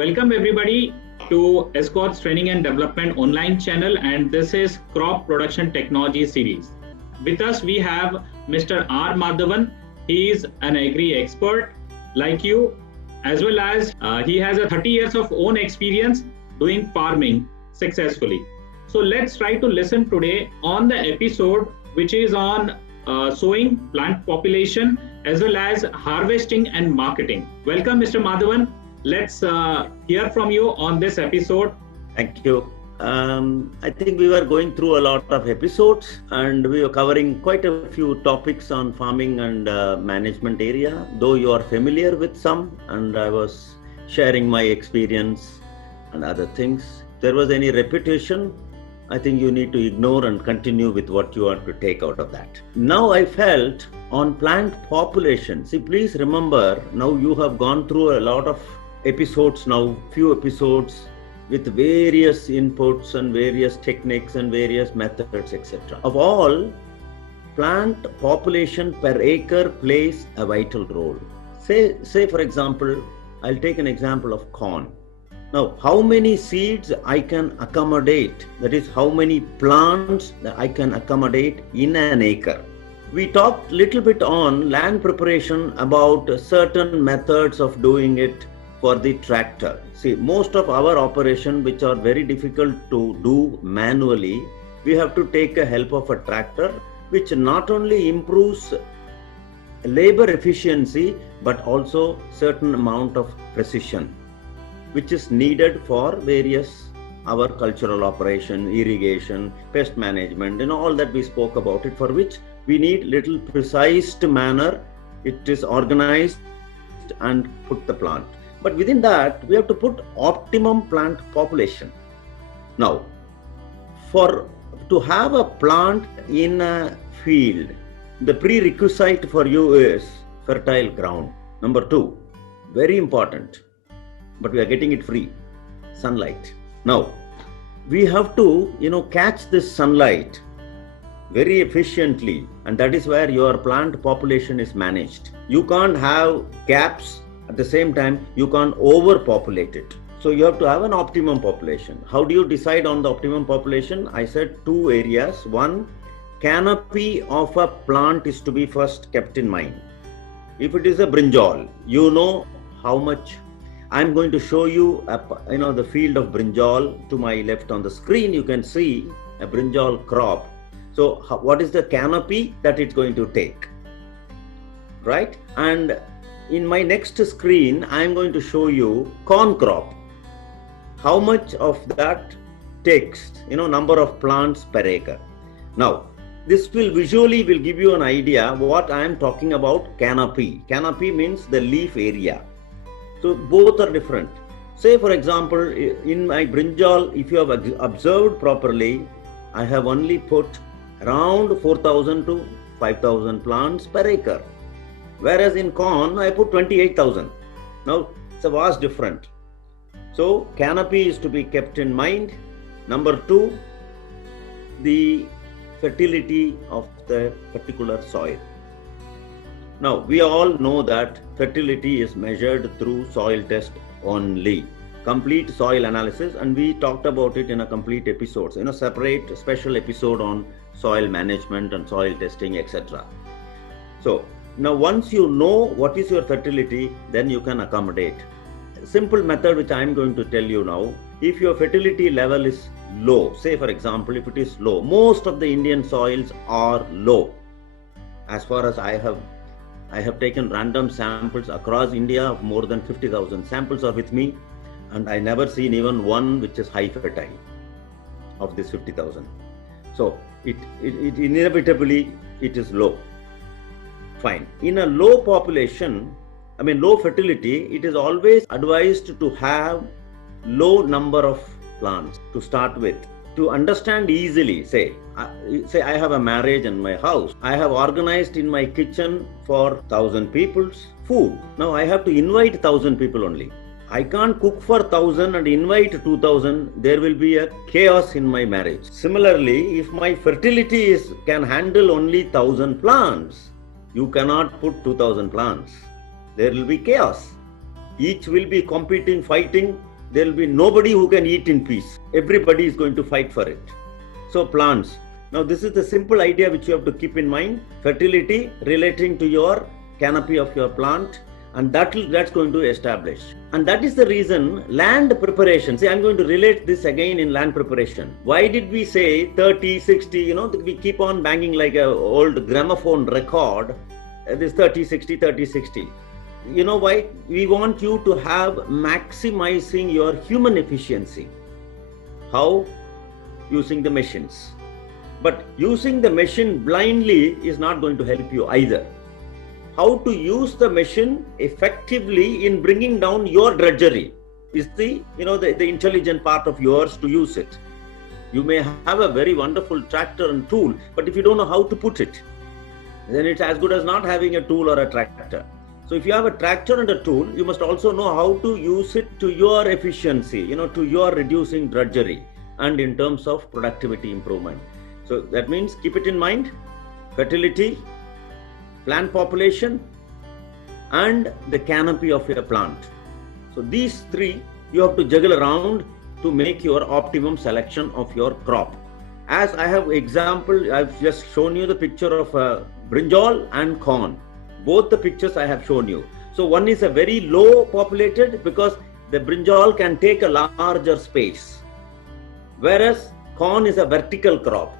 Welcome everybody to Escorts Training and Development online channel, and this is Crop Production Technology series. With us we have Mr. R. Madhavan. He is an agri expert like you, as well as he has a 30 years of own experience doing farming successfully. So let's try to listen today on the episode which is on sowing, plant population, as well as harvesting and marketing. Welcome, Mr. Madhavan. Let's hear from you on this episode. Thank you. I think we were going through a lot of episodes and we were covering quite a few topics on farming and management area, though you are familiar with some, and I was sharing my experience and other things. If there was any repetition, I think you need to ignore and continue with what you want to take out of that. Now I felt on plant population. See, please remember, now you have gone through a lot of episodes now, few episodes with various inputs and various techniques and various methods, etc. Of all, plant population per acre plays a vital role. Say for example, I'll take an example of corn. Now, how many seeds I can accommodate, that is how many plants that I can accommodate in an acre. We talked little bit on land preparation about certain methods of doing it for the tractor. See, most of our operation which are very difficult to do manually, we have to take a help of a tractor, which not only improves labor efficiency but also certain amount of precision, which is needed for various our cultural operation, irrigation, pest management, and all that we spoke about it, for which we need little precise manner. It is organized and put the plant. But within that, we have to put optimum plant population. Now, to have a plant in a field, the prerequisite for you is fertile ground. Number 2, very important, but we are getting it free, sunlight. Now, we have to, catch this sunlight very efficiently, and that is where your plant population is managed. You can't have gaps. At the same time, you can't overpopulate it. So you have to have an optimum population. How do you decide on the optimum population? I said 2 areas. 1, canopy of a plant is to be first kept in mind. If it is a brinjal, you know how much. I'm going to show you, the field of brinjal to my left on the screen. You can see a brinjal crop. So what is the canopy that it's going to take, right? And in my next screen, I'm going to show you corn crop. How much of that takes, number of plants per acre. Now, this will visually give you an idea what I am talking about canopy. Canopy means the leaf area. So both are different. Say for example, in my brinjal, if you have observed properly, I have only put around 4,000 to 5,000 plants per acre. Whereas in corn, I put 28,000. Now, it's a vast difference. So, canopy is to be kept in mind. Number 2, the fertility of the particular soil. Now, we all know that fertility is measured through soil test only. Complete soil analysis, and we talked about it in a complete episode. Separate special episode on soil management and soil testing, etc. So, now once you know what is your fertility, then you can accommodate. Simple method which I am going to tell you now. If your fertility level is low, say for example, if it is low, most of the Indian soils are low. As far as I have taken random samples across India of more than 50,000 samples are with me, and I never seen even one which is high fertile of this 50,000. So it inevitably it is low. Fine. In a low population, low fertility, it is always advised to have low number of plants to start with. To understand easily, say I have a marriage in my house. I have organized in my kitchen for 1,000 people's food. Now I have to invite 1,000 people only. I can't cook for 1,000 and invite 2,000. There will be a chaos in my marriage. Similarly, if my fertility can handle only 1,000 plants, you cannot put 2,000 plants. There will be chaos. Each will be competing, fighting there will be nobody who can eat in peace. Everybody is going to fight for it. So plants. Now this is the simple idea which you have to keep in mind. Fertility relating to your canopy of your plant, and that's going to establish. And that is the reason land preparation. See, I'm going to relate this again in land preparation. Why did we say 30, 60, we keep on banging like an old gramophone record, this 30, 60, 30, 60. You know why? We want you to have maximizing your human efficiency. How? Using the machines. But using the machine blindly is not going to help you either. How to use the machine effectively in bringing down your drudgery is the intelligent part of yours to use it. You may have a very wonderful tractor and tool, but if you don't know how to put it, then it's as good as not having a tool or a tractor. So if you have a tractor and a tool, you must also know how to use it to your efficiency, to your reducing drudgery and in terms of productivity improvement. So that means keep it in mind: fertility, plant population, and the canopy of your plant. So these three you have to juggle around to make your optimum selection of your crop. As I have example, I've just shown you the picture of brinjal and corn. Both the pictures I have shown you. So one is a very low populated because the brinjal can take a larger space, whereas corn is a vertical crop.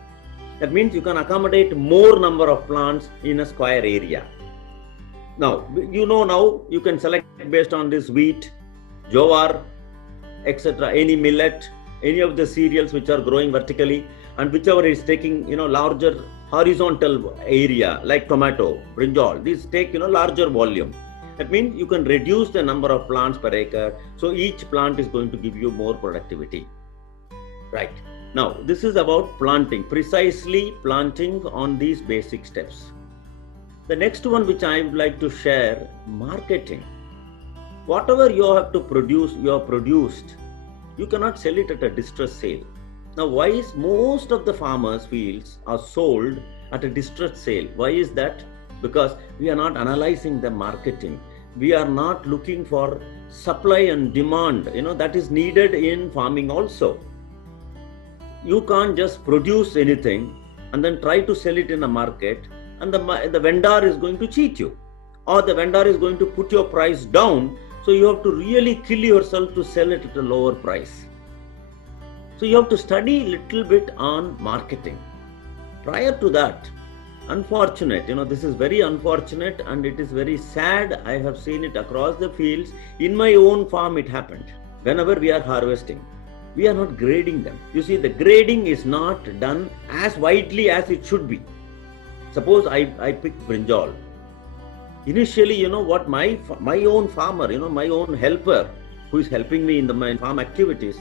That means you can accommodate more number of plants in a square area. Now you can select based on this wheat, jowar, etc., any millet, any of the cereals which are growing vertically, and whichever is taking larger horizontal area like tomato, brinjal, these take larger volume. That means you can reduce the number of plants per acre, so each plant is going to give you more productivity. Right. Now this is about planting, precisely planting on these basic steps. The next one which I would like to share, marketing. Whatever you have to produce, you have produced, you cannot sell it at a distress sale. Now, why is most of the farmers' fields are sold at a distress sale? Why is that? Because we are not analyzing the marketing. We are not looking for supply and demand, that is needed in farming also. You can't just produce anything and then try to sell it in a market, and the vendor is going to cheat you, or the vendor is going to put your price down. So you have to really kill yourself to sell it at a lower price. So you have to study a little bit on marketing. Prior to that, unfortunate, this is very unfortunate and it is very sad. I have seen it across the fields. In my own farm it happened. Whenever we are harvesting, we are not grading them. You see, the grading is not done as widely as it should be. Suppose I pick brinjal. Initially, what my own farmer, my own helper who is helping me in my farm activities,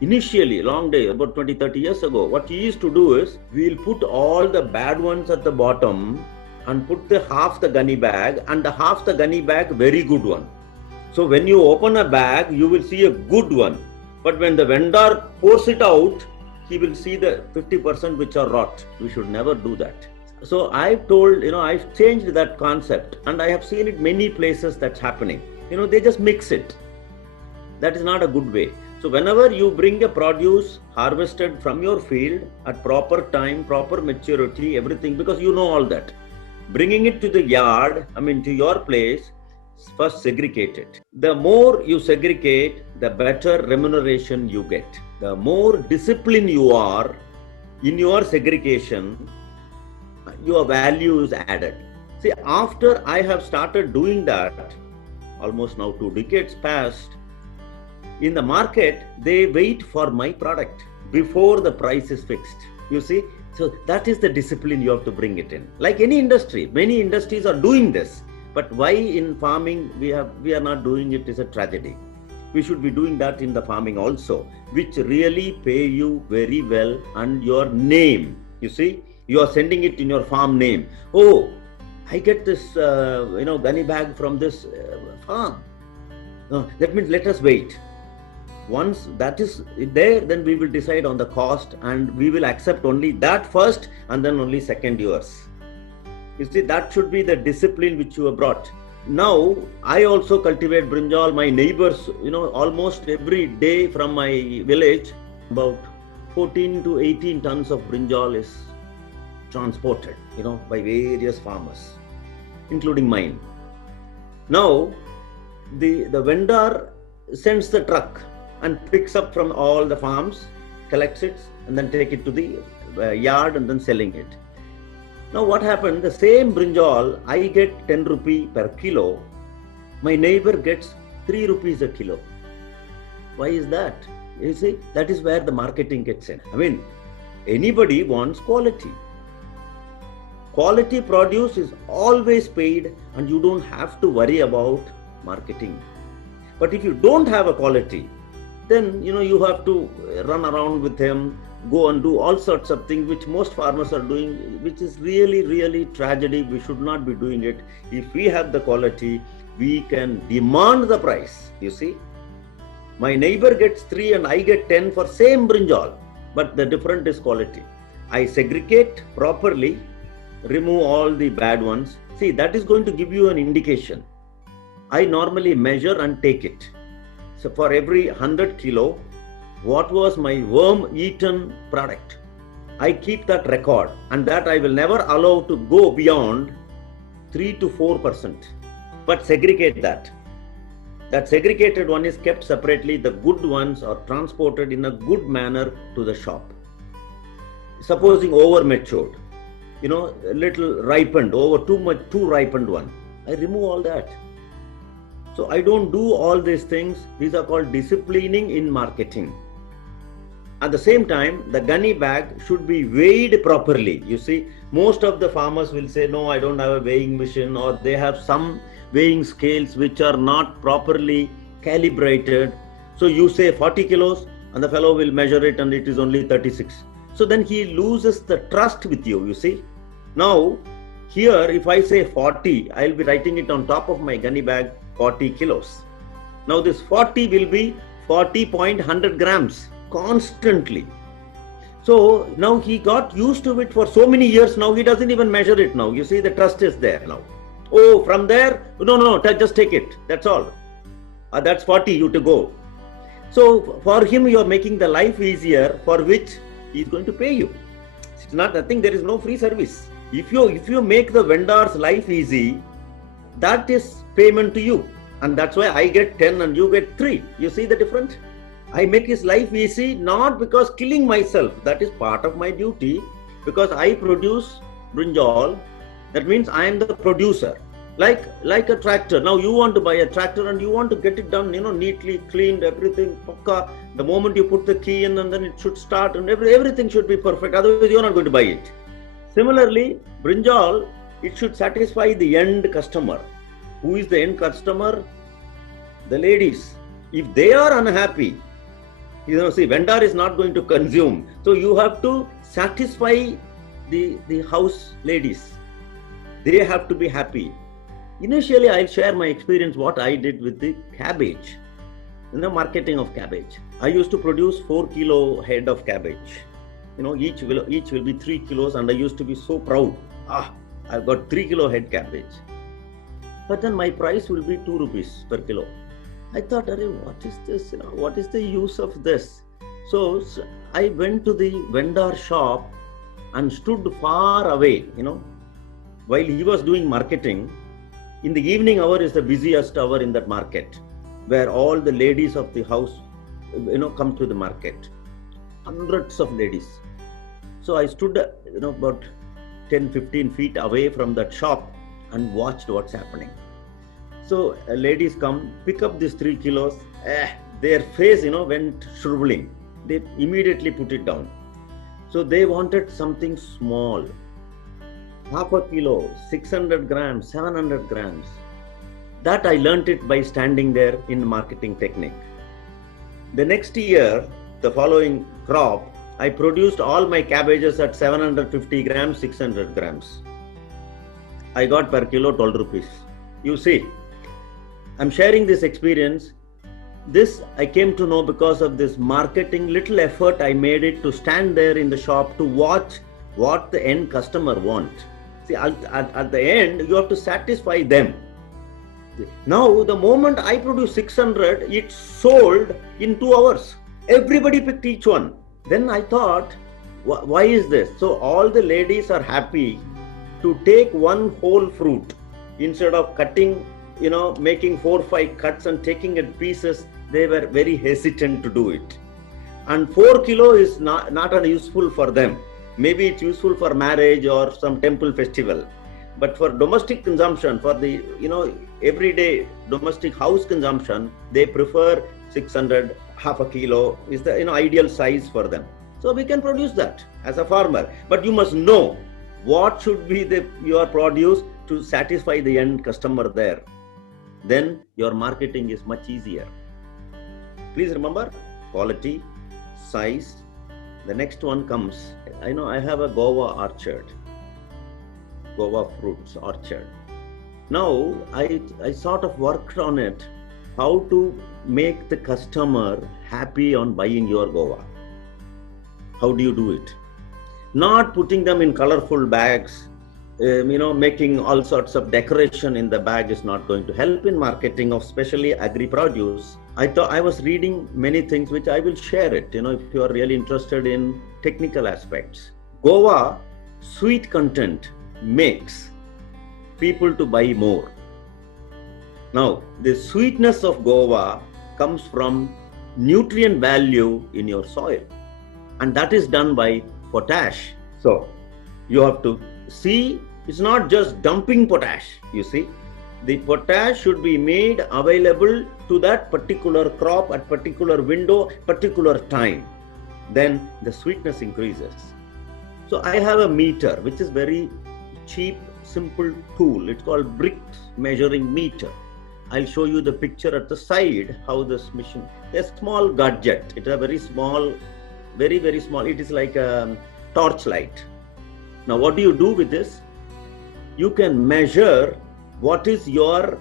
initially, long day, about 20-30 years ago, what he used to do is, we'll put all the bad ones at the bottom and put half the gunny bag, and the half the gunny bag, very good one. So when you open a bag, you will see a good one. But when the vendor pours it out, he will see the 50% which are rot. We should never do that. So I've told, I've changed that concept, and I have seen it many places that's happening. They just mix it. That is not a good way. So whenever you bring a produce harvested from your field at proper time, proper maturity, everything, because you know all that, bringing it to the yard, to your place, first segregate it. The more you segregate, the better remuneration you get. The more disciplined you are in your segregation, your value is added. See, after I have started doing that, almost now 2 decades past, in the market, they wait for my product before the price is fixed. You see, so that is the discipline you have to bring it in. Like any industry, many industries are doing this. But why in farming we are not doing it is a tragedy. We should be doing that in the farming also, which really pay you very well, and your name. You see, you are sending it in your farm name. Oh, I get this, gunny bag from this farm. That means let us wait. Once that is there, then we will decide on the cost, and we will accept only that first and then only second yours. You see, that should be the discipline which you have brought. Now I also cultivate brinjal. My neighbors, almost every day from my village, about 14 to 18 tons of brinjal is transported, by various farmers, including mine. Now, the vendor sends the truck and picks up from all the farms, collects it, and then take it to the yard and then selling it. Now what happened, the same brinjal, I get 10 rupee per kilo, my neighbor gets 3 rupees a kilo. Why is that? You see, that is where the marketing gets in. I mean, anybody wants quality. Quality produce is always paid and you don't have to worry about marketing. But if you don't have a quality, then you have to run around with him, go and do all sorts of things which most farmers are doing, which is really, really tragedy. We should not be doing it. If we have the quality, we can demand the price. You see, my neighbor gets 3 and I get 10 for same brinjal, but the difference is quality. I segregate properly, remove all the bad ones. See, that is going to give you an indication. I normally measure and take it. So for every 100 kilo, what was my worm-eaten product? I keep that record, and that I will never allow to go beyond 3 to 4%. But segregate that. That segregated one is kept separately. The good ones are transported in a good manner to the shop. Supposing over matured, a little ripened, over too ripened one, I remove all that. So I don't do all these things. These are called disciplining in marketing. At the same time, the gunny bag should be weighed properly. You see, most of the farmers will say, no, I don't have a weighing machine, or they have some weighing scales which are not properly calibrated. So you say 40 kilos and the fellow will measure it and it is only 36. So then he loses the trust with you, you see. Now, here if I say 40, I'll be writing it on top of my gunny bag, 40 kilos. Now this 40 will be 40.100 grams constantly. So now he got used to it for so many years. Now he doesn't even measure it now. You see, the trust is there now. Oh, from there, no, just take it. That's all. That's 40, you to go. So for him, you are making the life easier, for which he is going to pay you. It's not nothing. There is no free service. If you make the vendor's life easy, that is payment to you, and that's why I get 10 and you get 3. You see the difference? I make his life easy, not because killing myself. That is part of my duty, because I produce brinjal. That means I am the producer. Like a tractor. Now you want to buy a tractor and you want to get it done, neatly cleaned, everything pakka. The moment you put the key in, and then it should start, and everything should be perfect. Otherwise, you're not going to buy it. Similarly, brinjal, it should satisfy the end customer. Who is the end customer? The ladies. If they are unhappy, see, vendor is not going to consume. So you have to satisfy the house ladies. They have to be happy. Initially, I'll share my experience, what I did with the cabbage, marketing of cabbage. I used to produce 4 kilo head of cabbage. Each will be 3 kilos, and I used to be so proud. I've got 3 kilo head cabbage. But then my price will be 2 rupees per kilo. I thought, what is this? What is the use of this? So I went to the vendor shop and stood far away, while he was doing marketing. In the evening hour is the busiest hour in that market, where all the ladies of the house, come to the market. Hundreds of ladies. So I stood, about 10-15 feet away from that shop and watched what's happening. So ladies come, pick up these 3 kilos. Their face, went shriveling. They immediately put it down. So they wanted something small. Half a kilo, 600 grams, 700 grams. That I learnt it by standing there in marketing technique. The next year, the following crop, I produced all my cabbages at 750 grams, 600 grams. I got per kilo 12 rupees. You see, I'm sharing this experience. This I came to know because of this marketing little effort I made it to stand there in the shop to watch what the end customer wants. See, at the end, you have to satisfy them. Now, the moment I produced 600, it sold in 2 hours. Everybody picked each one. Then I thought, why is this? So all the ladies are happy to take one whole fruit instead of cutting, making 4 or 5 cuts and taking it pieces. They were very hesitant to do it. And 4 kilo is not useful for them. Maybe it's useful for marriage or some temple festival. But for domestic consumption, for the everyday domestic house consumption, they prefer 600, half a kilo is the ideal size for them. So we can produce that as a farmer. But you must know what should be your produce to satisfy the end customer there. Then your marketing is much easier. Please remember quality, size. The next one comes. I have a guava orchard. Guava fruits orchard. Now I sort of worked on it, how to make the customer happy on buying your guava. How do you do it? Not putting them in colorful bags, making all sorts of decoration in the bag is not going to help in marketing of especially agri-produce. I thought I was reading many things which I will share it, if you are really interested in technical aspects. Guava sweet content makes people to buy more. Now, the sweetness of guava comes from nutrient value in your soil, and that is done by potash. So, you have to see, it's not just dumping potash, you see. The potash should be made available to that particular crop at particular window, particular time. Then the sweetness increases. So I have a meter, which is very cheap, simple tool. It's called bricks measuring meter. I'll show you the picture at the side, how this machine, a small gadget. It's a very small, very, very small. It is like a torchlight. Now, what do you do with this? You can measure what is your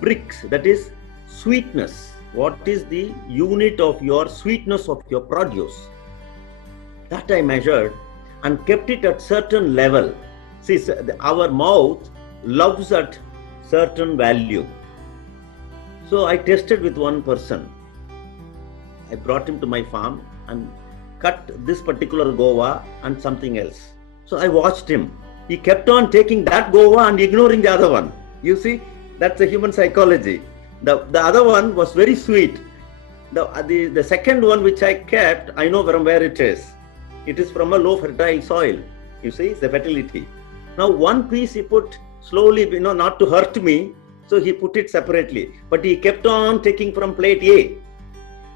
bricks, that is sweetness. What is the unit of your sweetness of your produce? That I measured and kept it at certain level. See, our mouth loves at certain value. So I tested with one person. I brought him to my farm and cut this particular guava and something else. So I watched him. He kept on taking that guava and ignoring the other one. You see, that's a human psychology. The other one was very sweet. The second one which I kept, I know from where it is. It is from a low fertile soil. You see, it's the fertility. Now one piece he put slowly, not to hurt me, so he put it separately. But he kept on taking from plate A,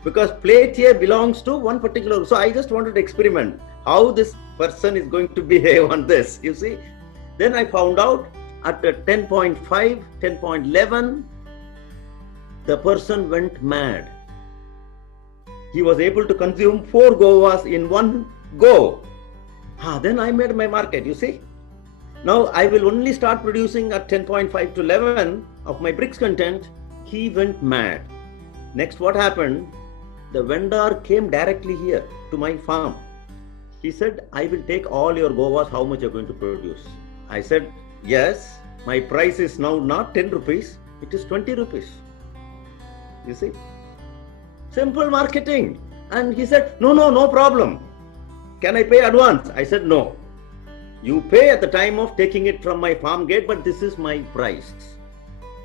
because plate A belongs to one particular. So I just wanted to experiment how this person is going to behave on this, you see. Then I found out at 10.5, 10.11, the person went mad. He was able to consume 4 guavas in one go. Then I made my market, you see. Now I will only start producing at 10.5 to 11 of my bricks content. He went mad. Next, what happened? The vendor came directly here to my farm. He said, I will take all your guavas, how much you're going to produce? I said, yes, my price is now not 10 rupees, it is 20 rupees. You see? Simple marketing. And he said, no problem. Can I pay advance? I said, no. You pay at the time of taking it from my farm gate, but this is my price.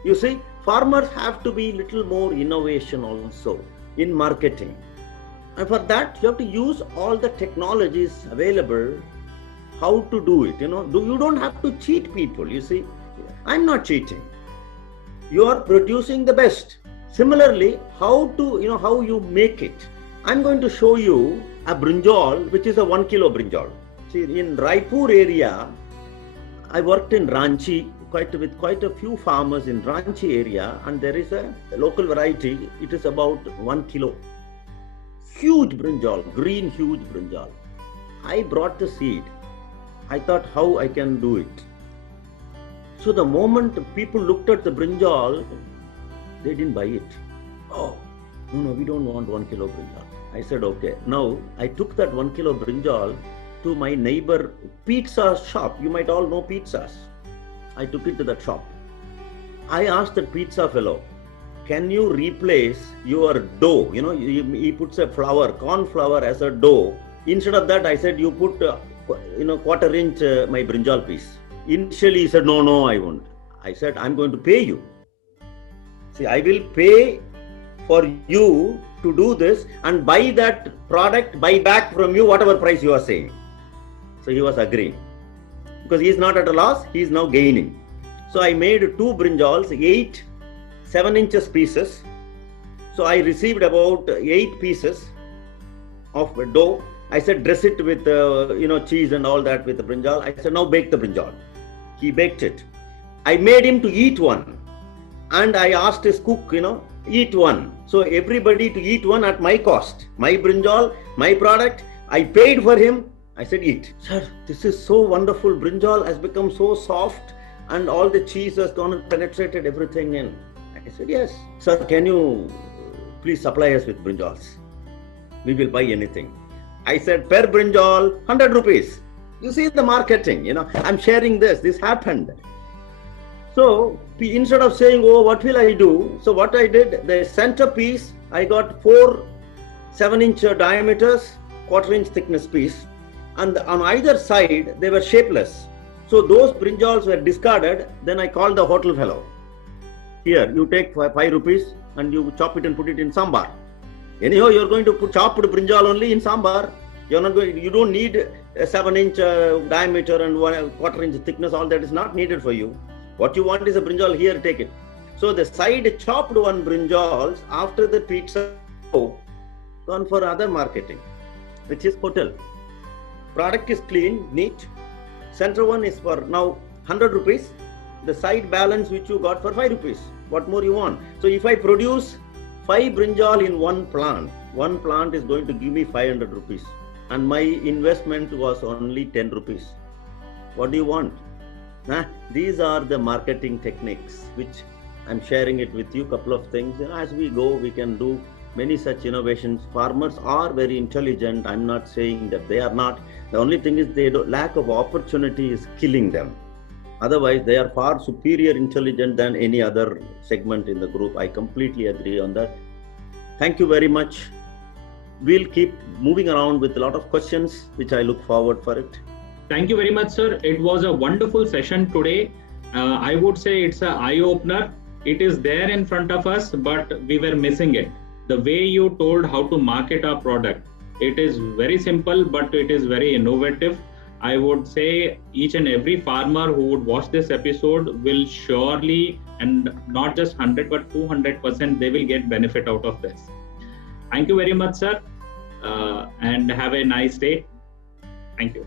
You see, farmers have to be little more innovation also in marketing. And for that, you have to use all the technologies available, how to do it. You don't have to cheat people, you see. I'm not cheating. You are producing the best. Similarly, how you make it. I'm going to show you a brinjal, which is a 1 kilo brinjal. See, in Raipur area, I worked in Ranchi with quite a few farmers in Ranchi area, and there is a local variety. It is about 1 kilo. Huge brinjal, green huge brinjal. I brought the seed. I thought how I can do it. So the moment people looked at the brinjal, they didn't buy it. Oh, no, we don't want 1 kilo brinjal. I said, okay. Now I took that 1 kilo brinjal to my neighbor pizza shop. You might all know pizzas. I took it to that shop. I asked the pizza fellow, can you replace your dough? He puts a flour, corn flour as a dough. Instead of that, I said, you put, quarter inch my brinjal piece. Initially, he said, no, I won't. I said, I'm going to pay you. See, I will pay for you to do this and buy that product, buy back from you whatever price you are saying. So he was agreeing. Because he is not at a loss, he is now gaining. So I made 2 brinjals, 8 7-inch pieces. So I received about 8 pieces of dough. I said, dress it with cheese and all that with the brinjal. I said, now bake the brinjal. He baked it. I made him to eat one. And I asked his cook, eat one. So everybody to eat one at my cost. My brinjal, my product, I paid for him. I said, eat. Sir, this is so wonderful. Brinjal has become so soft and all the cheese has gone and penetrated everything in. I said, yes. Sir, can you please supply us with brinjals? We will buy anything. I said, per brinjal, 100 rupees. You see the marketing, I'm sharing this happened. So instead of saying, oh, what will I do? So what I did, the center piece, I got 4 7-inch diameters, quarter-inch thickness piece. And on either side, they were shapeless. So those brinjals were discarded. Then I called the hotel fellow. Here, you take 5 rupees and you chop it and put it in sambar. Anyhow, you're going to put chopped brinjal only in sambar. You don't need a 7-inch diameter and 1/4-inch thickness. All that is not needed for you. What you want is a brinjal, here, take it. So the side chopped one brinjals after the pizza gone for other marketing, which is hotel. Product is clean, neat. Center one is for now 100 rupees. The side balance which you got for 5 rupees. What more you want? So if I produce 5 brinjal in one plant is going to give me 500 rupees. And my investment was only 10 rupees. What do you want? These are the marketing techniques which I'm sharing it with you. Couple of things. As we go, we can do many such innovations. Farmers are very intelligent. I'm not saying that they are not. The only thing is lack of opportunity is killing them. Otherwise, they are far superior intelligent than any other segment in the group. I completely agree on that. Thank you very much. We'll keep moving around with a lot of questions, which I look forward for it. Thank you very much, sir. It was a wonderful session today. I would say it's an eye-opener. It is there in front of us, but we were missing it. The way you told how to market our product, it is very simple, but it is very innovative. I would say each and every farmer who would watch this episode will surely, and not just 100 but 200%, they will get benefit out of this. Thank you very much, sir, and have a nice day. Thank you.